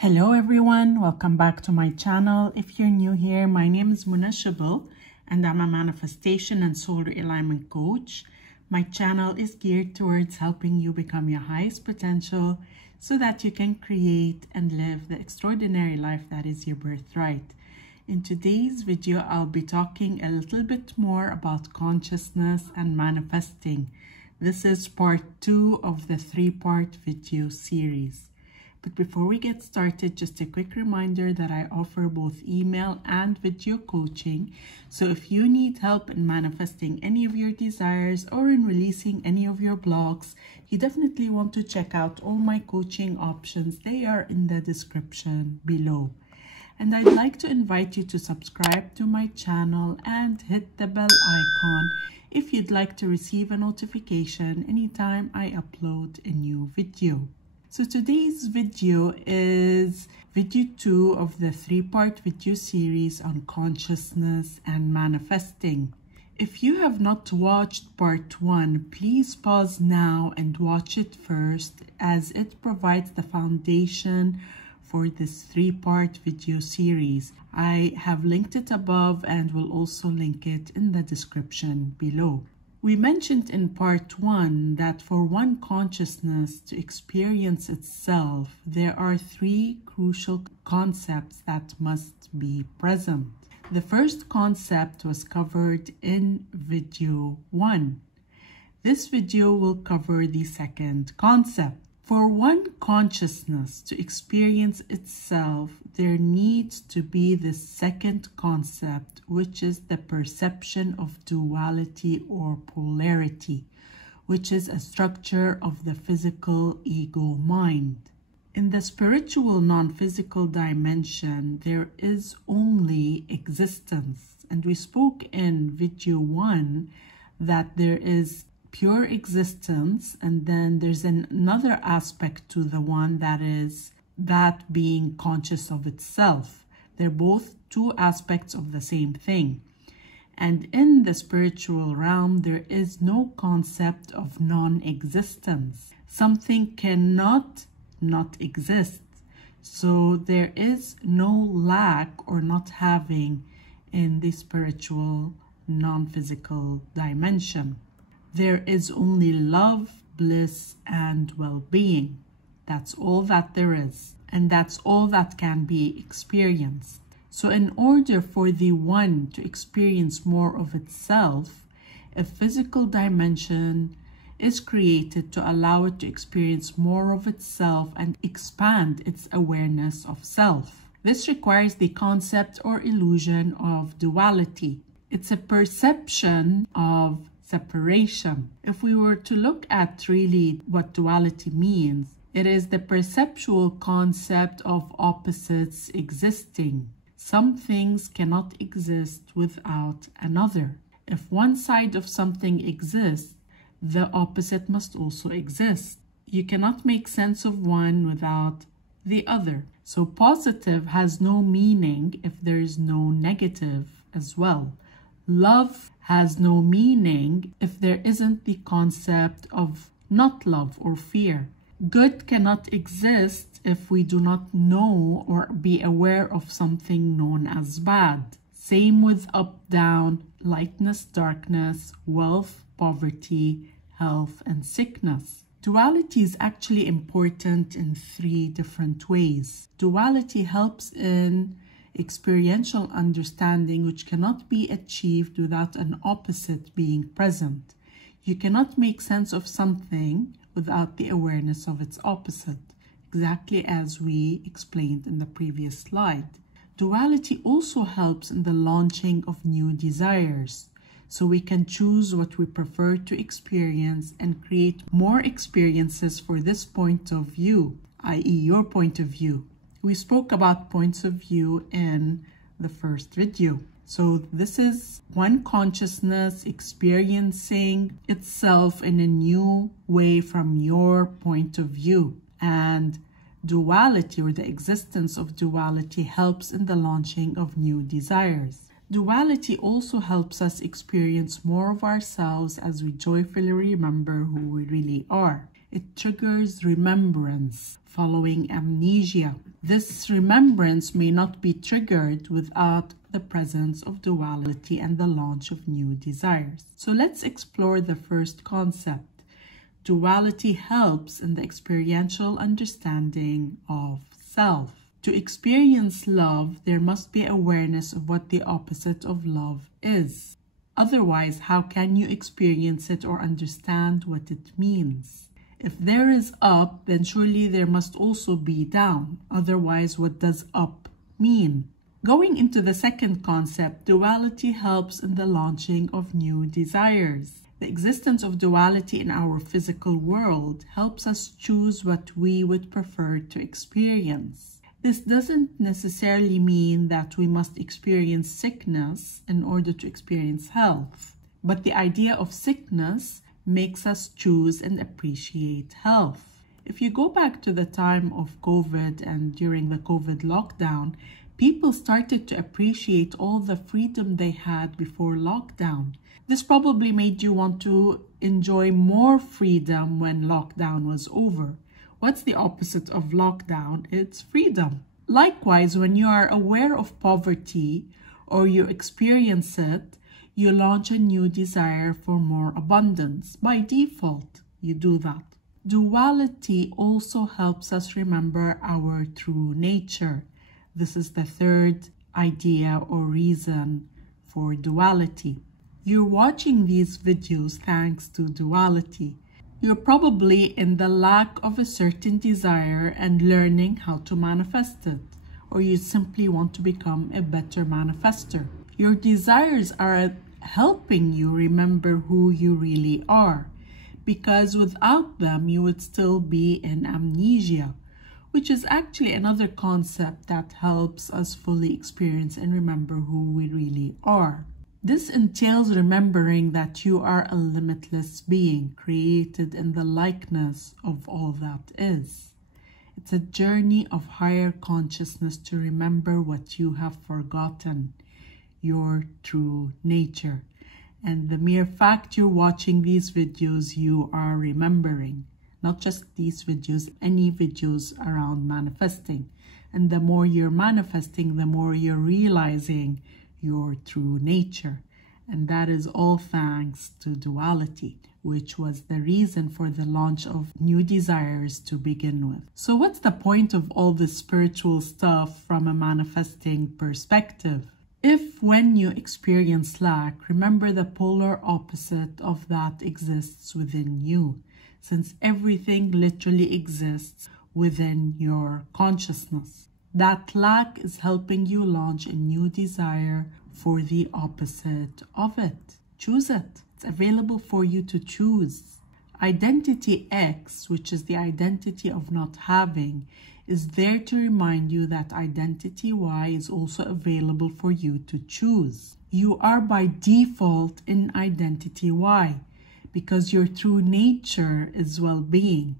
Hello everyone, welcome back to my channel. If you're new here, my name is Irresistible and I'm a manifestation and soul realignment coach. My channel is geared towards helping you become your highest potential so that you can create and live the extraordinary life that is your birthright. In today's video, I'll be talking a little bit more about consciousness and manifesting. This is part 2 of the 3-part video series. But before we get started, just a quick reminder that I offer both email and video coaching. So if you need help in manifesting any of your desires or in releasing any of your blocks, you definitely want to check out all my coaching options. They are in the description below. And I'd like to invite you to subscribe to my channel and hit the bell icon if you'd like to receive a notification anytime I upload a new video. So today's video is video 2 of the 3-part video series on consciousness and manifesting. If you have not watched part 1, please pause now and watch it first, as it provides the foundation for this 3-part video series. I have linked it above and will also link it in the description below. We mentioned in part 1 that for one consciousness to experience itself, there are 3 crucial concepts that must be present. The first concept was covered in video 1. This video will cover the second concept. For one consciousness to experience itself, there needs to be the second concept, which is the perception of duality or polarity, which is a structure of the physical ego mind. In the spiritual non-physical dimension, there is only existence. And we spoke in video 1 that there is pure existence, and then there's another aspect to the one that is that being conscious of itself. They're both 2 aspects of the same thing. And in the spiritual realm, there is no concept of non-existence. Something cannot not exist. So there is no lack or not having in the spiritual non-physical dimension. There is only love, bliss, and well-being. That's all that there is. And that's all that can be experienced. So in order for the one to experience more of itself, a physical dimension is created to allow it to experience more of itself and expand its awareness of self. This requires the concept or illusion of duality. It's a perception of separation. If we were to look at really what duality means, it is the perceptual concept of opposites existing. Some things cannot exist without another. If one side of something exists, the opposite must also exist. You cannot make sense of one without the other. So positive has no meaning if there is no negative as well. Love has no meaning if there isn't the concept of not love or fear. Good cannot exist if we do not know or be aware of something known as bad. Same with up, down, lightness, darkness, wealth, poverty, health, and sickness. Duality is actually important in 3 different ways. Duality helps in experiential understanding, which cannot be achieved without an opposite being present. You cannot make sense of something without the awareness of its opposite, exactly as we explained in the previous slide. Duality also helps in the launching of new desires, so we can choose what we prefer to experience and create more experiences for this point of view, i.e. your point of view. We spoke about points of view in the first video. So this is one consciousness experiencing itself in a new way from your point of view. And duality, or the existence of duality, helps in the launching of new desires. Duality also helps us experience more of ourselves as we joyfully remember who we really are. It triggers remembrance following amnesia. This remembrance may not be triggered without the presence of duality and the launch of new desires. So let's explore the first concept. Duality helps in the experiential understanding of self. To experience love, there must be awareness of what the opposite of love is. Otherwise, how can you experience it or understand what it means? If there is up, then surely there must also be down. Otherwise, what does up mean? Going into the second concept, duality helps in the launching of new desires. The existence of duality in our physical world helps us choose what we would prefer to experience. This doesn't necessarily mean that we must experience sickness in order to experience health, but the idea of sickness makes us choose and appreciate health. If you go back to the time of COVID and during the COVID lockdown, people started to appreciate all the freedom they had before lockdown. This probably made you want to enjoy more freedom when lockdown was over. What's the opposite of lockdown? It's freedom. Likewise, when you are aware of poverty or you experience it, you launch a new desire for more abundance. By default, you do that. Duality also helps us remember our true nature. This is the third idea or reason for duality. You're watching these videos thanks to duality. You're probably in the lack of a certain desire and learning how to manifest it, or you simply want to become a better manifester. Your desires are helping you remember who you really are, because without them you would still be in amnesia, which is actually another concept that helps us fully experience and remember who we really are. This entails remembering that you are a limitless being created in the likeness of all that is. It's a journey of higher consciousness to remember what you have forgotten, your true nature. And the mere fact you're watching these videos, you are remembering. Not just these videos, any videos around manifesting. And the more you're manifesting, the more you're realizing your true nature. And that is all thanks to duality, which was the reason for the launch of new desires to begin with. So what's the point of all this spiritual stuff from a manifesting perspective? If when you experience lack, remember the polar opposite of that exists within you, since everything literally exists within your consciousness. That lack is helping you launch a new desire for the opposite of it. Choose it. It's available for you to choose. Identity X, which is the identity of not having, is there to remind you that identity Y is also available for you to choose. You are by default in identity Y because your true nature is well-being.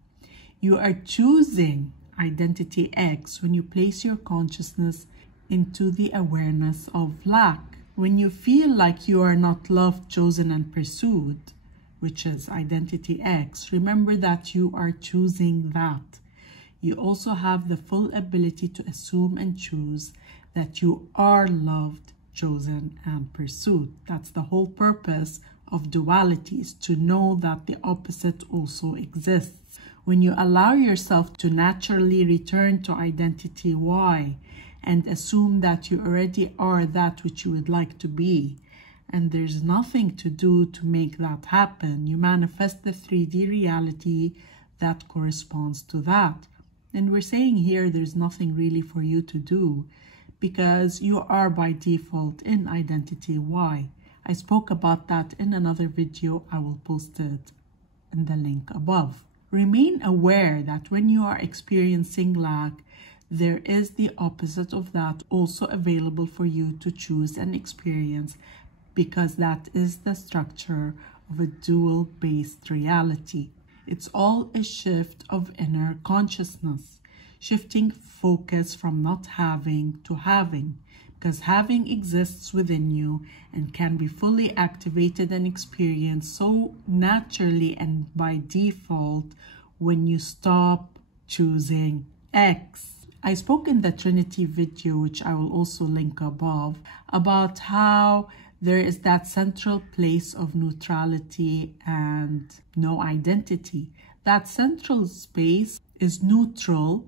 You are choosing identity X when you place your consciousness into the awareness of lack. When you feel like you are not loved, chosen, and pursued, which is identity X, remember that you are choosing that. You also have the full ability to assume and choose that you are loved, chosen, and pursued. That's the whole purpose of duality, is to know that the opposite also exists. When you allow yourself to naturally return to identity Y and assume that you already are that which you would like to be, and there's nothing to do to make that happen, you manifest the 3D reality that corresponds to that. And we're saying here there's nothing really for you to do because you are by default in identity Y. I spoke about that in another video. I will post it in the link above. Remain aware that when you are experiencing lack, there is the opposite of that also available for you to choose and experience, because that is the structure of a dual-based reality. It's all a shift of inner consciousness, shifting focus from not having to having, because having exists within you and can be fully activated and experienced so naturally and by default when you stop choosing X. I spoke in the Trinity video, which I will also link above, about how there is that central place of neutrality and no identity. That central space is neutral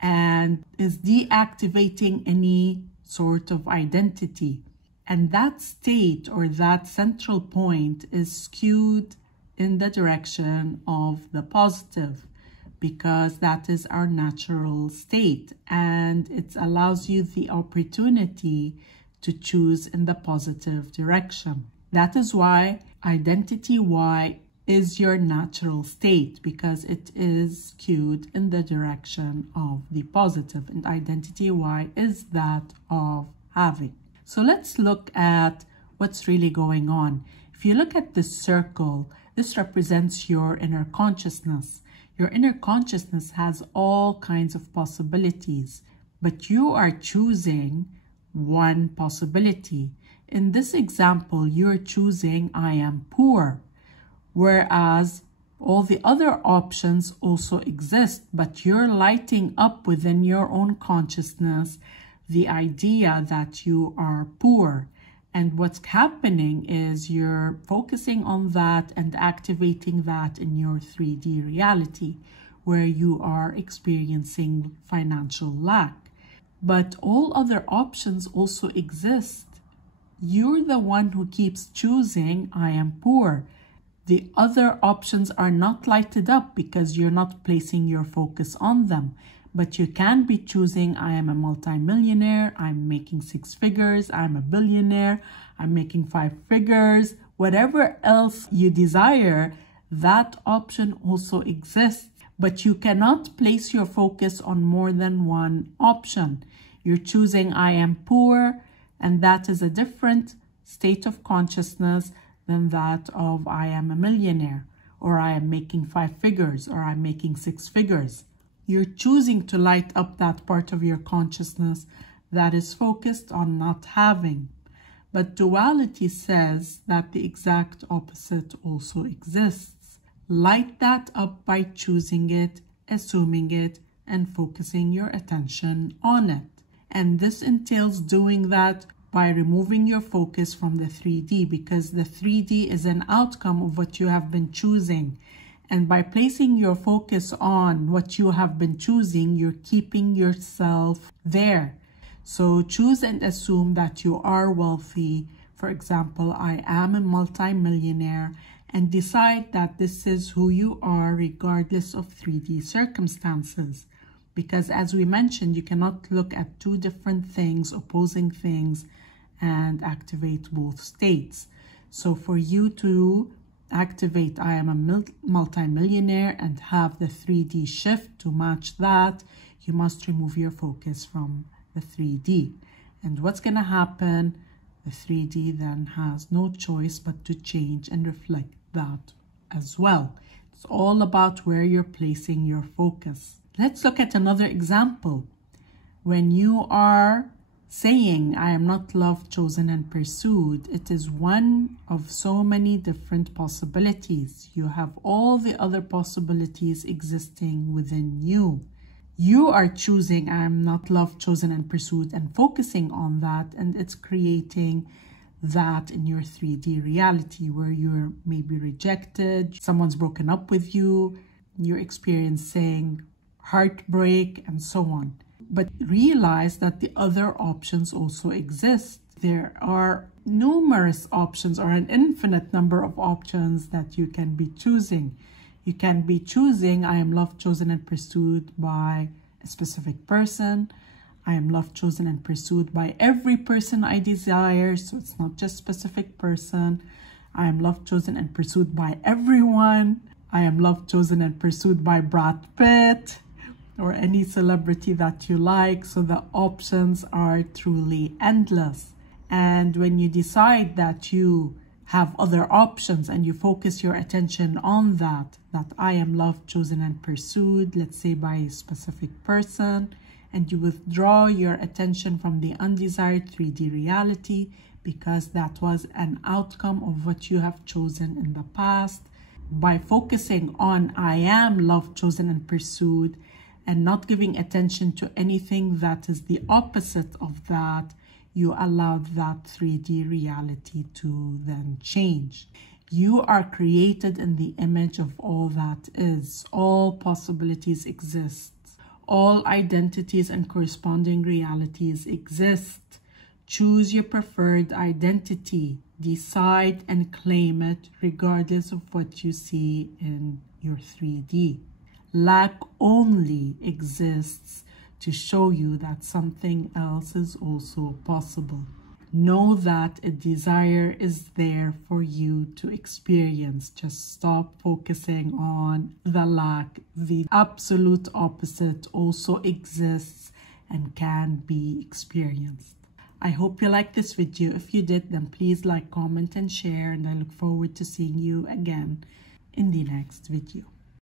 and is deactivating any sort of identity. And that state or that central point is skewed in the direction of the positive, because that is our natural state, and it allows you the opportunity to choose in the positive direction. That is why identity Y is your natural state, because it is skewed in the direction of the positive, and identity Y is that of having. So let's look at what's really going on. If you look at this circle, this represents your inner consciousness. Your inner consciousness has all kinds of possibilities, but you are choosing one possibility. In this example, you're choosing I am poor, whereas all the other options also exist, but you're lighting up within your own consciousness the idea that you are poor. And what's happening is you're focusing on that and activating that in your 3D reality, where you are experiencing financial lack. But all other options also exist. You're the one who keeps choosing I am poor. The other options are not lighted up because you're not placing your focus on them. But you can be choosing I am a multimillionaire, I'm making 6 figures, I'm a billionaire, I'm making 5 figures. Whatever else you desire, that option also exists. But you cannot place your focus on more than one option. You're choosing I am poor, and that is a different state of consciousness than that of I am a millionaire, or I am making 5 figures, or I'm making 6 figures. You're choosing to light up that part of your consciousness that is focused on not having. But duality says that the exact opposite also exists. Light that up by choosing it, assuming it, and focusing your attention on it. And this entails doing that by removing your focus from the 3D, because the 3D is an outcome of what you have been choosing. And by placing your focus on what you have been choosing, you're keeping yourself there. So choose and assume that you are wealthy. For example, I am a multi-millionaire, and decide that this is who you are regardless of 3D circumstances. Because as we mentioned, you cannot look at two different things, opposing things, and activate both states. So for you to activate I am a multi-millionaire and have the 3D shift to match that, you must remove your focus from the 3D. And what's going to happen? The 3D then has no choice but to change and reflect that as well. It's all about where you're placing your focus. Let's look at another example. When you are saying, I am not loved, chosen, and pursued, it is one of so many different possibilities. You have all the other possibilities existing within you. You are choosing, I am not loved, chosen, and pursued, and focusing on that, and it's creating that in your 3D reality where you're maybe rejected, someone's broken up with you, you're experiencing heartbreak, and so on. But realize that the other options also exist. There are numerous options, or an infinite number of options that you can be choosing. You can be choosing, I am loved, chosen, and pursued by a specific person. I am loved, chosen, and pursued by every person I desire. So it's not just a specific person. I am loved, chosen, and pursued by everyone. I am loved, chosen, and pursued by Brad Pitt, or any celebrity that you like. So the options are truly endless. And when you decide that you have other options and you focus your attention on that I am loved, chosen, and pursued, let's say by a specific person, and you withdraw your attention from the undesired 3D reality because that was an outcome of what you have chosen in the past, By focusing on I am loved, chosen, and pursued, and not giving attention to anything that is the opposite of that, you allowed that 3D reality to then change. You are created in the image of all that is. All possibilities exist. All identities and corresponding realities exist. Choose your preferred identity. Decide and claim it regardless of what you see in your 3D. Lack only exists to show you that something else is also possible. Know that a desire is there for you to experience. Just stop focusing on the lack. The absolute opposite also exists and can be experienced. I hope you liked this video. If you did, then please like, comment, and share. And I look forward to seeing you again in the next video.